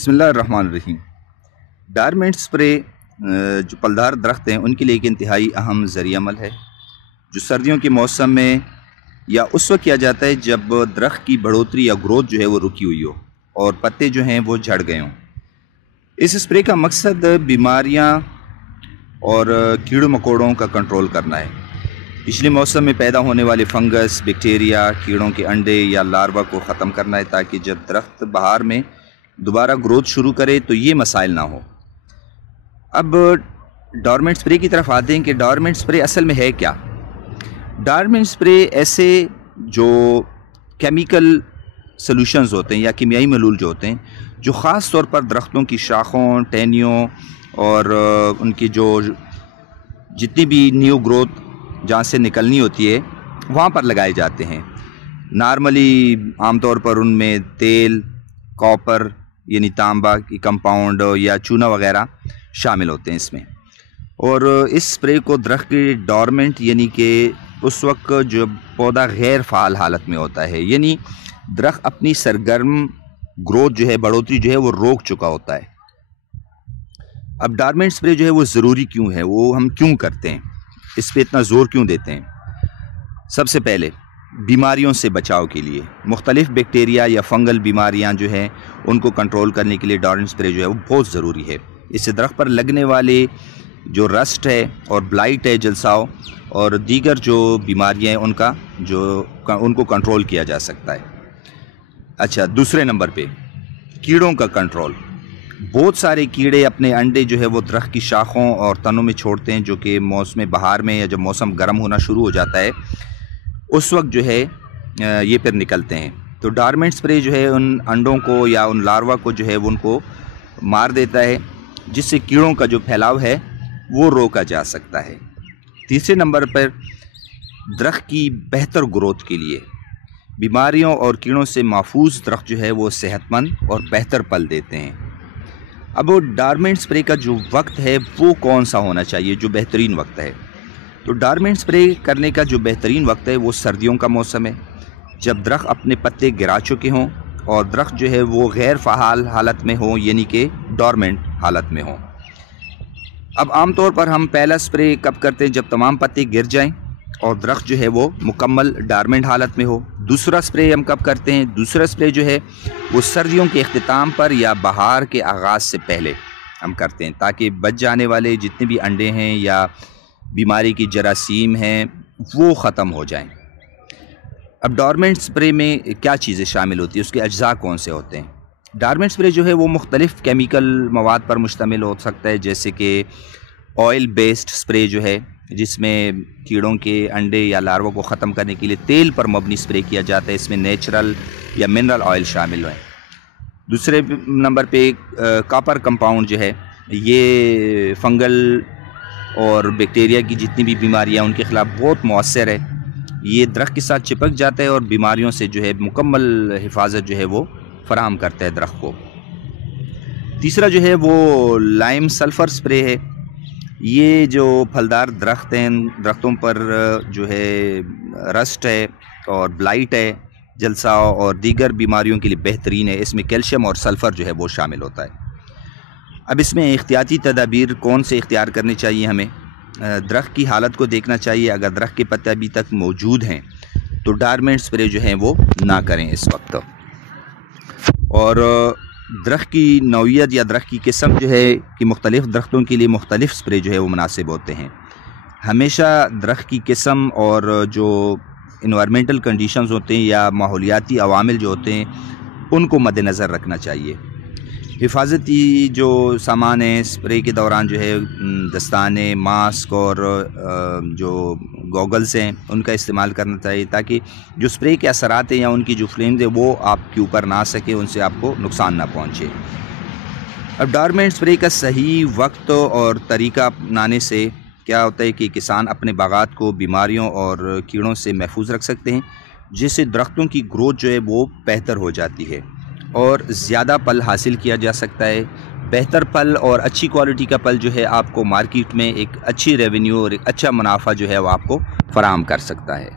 बिस्मिल्लाहिर्रहमानिर्रहीम। डारमेंट स्प्रे जो पलदार दरख्त हैं उनके लिए एक इंतहाई अहम ज़रिया अमल है, जो सर्दियों के मौसम में या उस वक्त किया जाता है जब दरख्त की बढ़ोतरी या ग्रोथ जो है वो रुकी हुई हो और पत्ते जो हैं वो झड़ गए हों। इस स्प्रे का मकसद बीमारियां और कीड़ों मकोड़ों का कंट्रोल करना है। पिछले मौसम में पैदा होने वाले फंगस, बैक्टीरिया, कीड़ों के अंडे या लार्वा को ख़त्म करना है, ताकि जब दरख्त बहार में दोबारा ग्रोथ शुरू करे तो ये मसाइल ना हो। अब डॉर्मेंट स्प्रे की तरफ आते हैं कि डॉर्मेंट स्प्रे असल में है क्या। डॉर्मेंट स्प्रे ऐसे जो केमिकल सॉल्यूशंस होते हैं या कीमियाई मलूल जो होते हैं, जो ख़ास तौर पर दरख्तों की शाखों, टहनियों और उनकी जो जितनी भी न्यू ग्रोथ जहाँ से निकलनी होती है वहाँ पर लगाए जाते हैं। नॉर्मली आमतौर पर उनमें तेल, कॉपर यानी तांबा की कंपाउंड या चूना वगैरह शामिल होते हैं इसमें। और इस स्प्रे को दरख्त के डॉर्मेंट यानी कि उस वक्त जब पौधा गैर फ़ाल हालत में होता है, यानी दरख्त अपनी सरगर्म ग्रोथ जो है, बढ़ोतरी जो है वो रोक चुका होता है। अब डॉर्मेंट स्प्रे जो है वो ज़रूरी क्यों है, वो हम क्यों करते हैं, इस पर इतना ज़ोर क्यों देते हैं। सबसे पहले बीमारियों से बचाव के लिए, मुख्तलिफ बैक्टीरिया या फंगल बीमारियां जो हैं उनको कंट्रोल करने के लिए डॉर्मेंट स्प्रे जो है वो बहुत ज़रूरी है। इससे दरख्त पर लगने वाले जो रस्ट है और ब्लाइट है, जलसाव और दीगर जो बीमारियां हैं उनको कंट्रोल किया जा सकता है। अच्छा, दूसरे नंबर पे कीड़ों का कंट्रोल। बहुत सारे कीड़े अपने अंडे जो है वो दरख्त की शाखों और तनों में छोड़ते हैं, जो कि मौसम बहार में या जब मौसम गर्म होना शुरू हो जाता है उस वक्त जो है ये फिर निकलते हैं। तो डॉर्मेंट स्प्रे जो है उन अंडों को या उन लार्वा को जो है वो उनको मार देता है, जिससे कीड़ों का जो फैलाव है वो रोका जा सकता है। तीसरे नंबर पर दरख्त की बेहतर ग्रोथ के लिए, बीमारियों और कीड़ों से महफूज दरख्त जो है वो सेहतमंद और बेहतर पल देते हैं। अब वो डॉर्मेंट स्प्रे का जो वक्त है वो कौन सा होना चाहिए, जो बेहतरीन वक्त है। तो डॉर्मेंट स्प्रे करने का जो बेहतरीन वक्त है वो सर्दियों का मौसम है, जब दरख्त अपने पत्ते गिरा चुके हों और दरख्त जो है वो गैर फ़ाल हालत में हो, यानी कि डॉर्मेंट हालत में हो। अब आमतौर पर हम पहला स्प्रे कब करते हैं, जब तमाम पत्ते गिर जाएं और दरख्त जो है वो मुकम्मल डॉर्मेंट हालत में हो। दूसरा स्प्रे हम कब करते हैं, दूसरा स्प्रे जो है वो सर्दियों के इख्तिताम पर या बहार के आगाज़ से पहले हम करते हैं, ताकि बच जाने वाले जितने भी अंडे हैं या बीमारी की जरासीम हैं वो ख़त्म हो जाएं। अब डॉर्मेंट स्प्रे में क्या चीज़ें शामिल होती है, उसके अज्जा कौन से होते हैं। डॉर्मेंट स्प्रे जो है वो मुख्तलिफ़ केमिकल मवाद पर मुश्तमिल हो सकता है, जैसे कि ऑयल बेस्ड स्प्रे जो है, जिसमें कीड़ों के अंडे या लार्वा को ख़त्म करने के लिए तेल पर मबनी स्प्रे किया जाता है, इसमें नेचुरल या मिनरल ऑयल शामिल हैं। दूसरे नंबर पे कॉपर कंपाउंड जो है, ये फंगल और बैक्टीरिया की जितनी भी बीमारियां उनके ख़िलाफ़ बहुत मौसर है। ये दरख्त के साथ चिपक जाता है और बीमारियों से जो है मुकम्मल हिफाजत जो है वो फराहम करता है दरख्त को। तीसरा जो है वो लाइम सल्फ़र स्प्रे है। ये जो फलदार दरख्त हैं, दरख्तों पर जो है रस्ट है और ब्लाइट है, जलसाव और दीगर बीमारियों के लिए बेहतरीन है। इसमें कैल्शियम और सल्फ़र जो है वो शामिल होता है। अब इसमें एहतियाती तदाबीर कौन से इख्तियार करनी चाहिए हमें। दरख्त की हालत को देखना चाहिए। अगर दरख्त के पत्ते अभी तक मौजूद हैं तो डॉर्मेंट स्प्रे जो है वो ना करें इस वक्त। और दरख्त की नौइयत या दरख्त की किस्म जो है कि मुख्तलिफ़ दरख्तों के लिए मुख्तलिफ़ स्प्रे जो है वो मुनासिब होते हैं। हमेशा दरख्त की किस्म और जो इन्वायरमेंटल कंडीशंस होते हैं या माहौलियाती अवामिल जो होते हैं उनको मद्देनज़र रखना चाहिए। हिफाजती जो सामान है स्प्रे के दौरान जो है दस्ताने, मास्क और जो गॉगल्स हैं उनका इस्तेमाल करना चाहिए, ताकि जो स्प्रे के असरात हैं या उनकी जो फ्लेम्स है वो आपके ऊपर ना सके, उनसे आपको नुकसान ना पहुंचे। अब डॉर्मेंट स्प्रे का सही वक्त और तरीका अपनाने से क्या होता है कि किसान अपने बागात को बीमारियों और कीड़ों से महफूज रख सकते हैं, जिससे दरख्तों की ग्रोथ जो है वो बेहतर हो जाती है और ज़्यादा पल हासिल किया जा सकता है। बेहतर पल और अच्छी क्वालिटी का पल जो है आपको मार्केट में एक अच्छी रेवेन्यू और एक अच्छा मुनाफा जो है वो आपको फराहम कर सकता है।